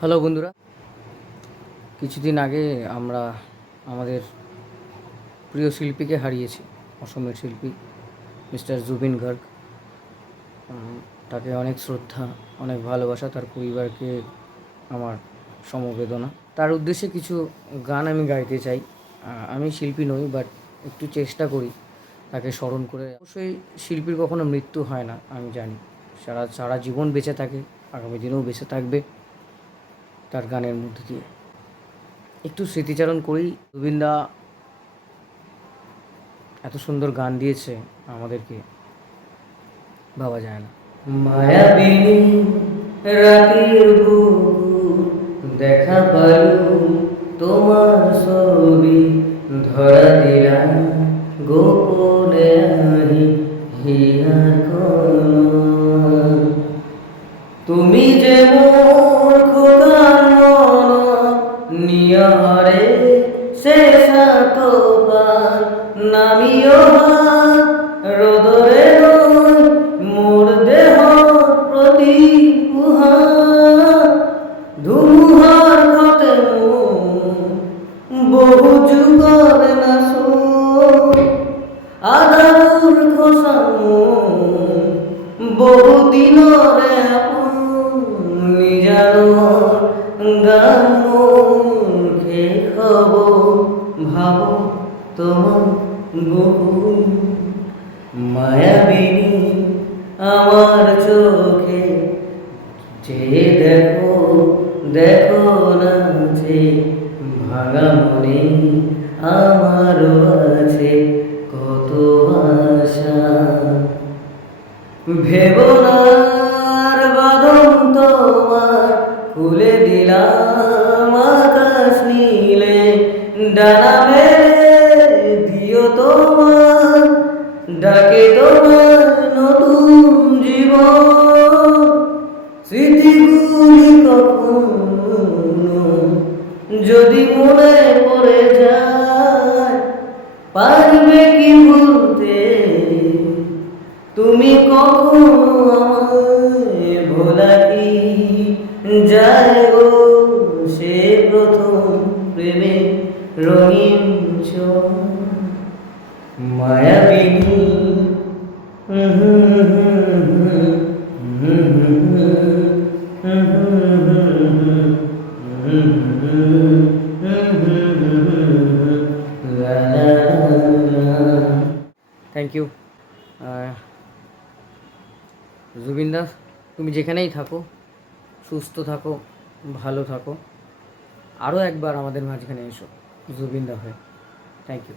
Hello বন্ধুরা, কিছুদিন আগে আমরা আমাদের প্রিয় শিল্পীকে হারিয়েছি। অসমের শিল্পী মিস্টার জুবিন গার্গ। তাকে অনেক শ্রদ্ধা, অনেক ভালোবাসা। তার পরিবারকে আমার সমবেদনা। তার উদ্দেশ্যে কিছু গান আমি গাইতে চাই। আমি শিল্পী নই, বাট একটু চেষ্টা করি তাকে স্মরণ করে। অবশ্যই শিল্পীর কখনো মৃত্যু হয় না, আমি জানি। সারা সারা জীবন বেঁচে থাকে, আগামী দিনেও বেঁচে থাকবে তার গানের মধ্যে দিয়ে। একটু স্মৃতিচারণ করি। জুবিনদা এত সুন্দর গান দিয়েছে আমাদেরকে, ভাবা যায় না। মায়াবিনী রাতের বুকুর দেখা পালু, তোমার ছবি ধরা দিলাম গোপনে আনি হিয়ার কোন। তুমি যে মোর খোকার মন নিয়রে শেষ তো পার নামিও রোদরে মোর দেহ প্রতি ধুমুহার ঘটে বহু যুগর নাশ আদারুর খোসামু বহুদিনরে নিজার গান মুখে খবর ভাব তোমার বহু মায়াবিনী আমার চোখে যে দেখো দেখো না যে ভাঙা মনে আমারও আছে কত আশা। ভেবনার বাঁধন তোমার খুলে দিলাম আকাশ নীলে, ডানা মেলে দিও তোমার ডাকে তোমার নতুন জীবন। স্মৃতিগুলি কখনো যদি মনে পড়ে যায়, পারবে কি ভুলতে তুমি কখনো আমায়? ভোলা কি যায় গো সে প্রথম প্রেমে রঙিন মায়াবিনী। Thank you. জুবিন দা, তুমি যেখানেই থাকো সুস্থ থাকো, ভালো থাকো। আরও একবার আমাদের মাঝখানে এসো জুবিন দা হয়ে। Thank you.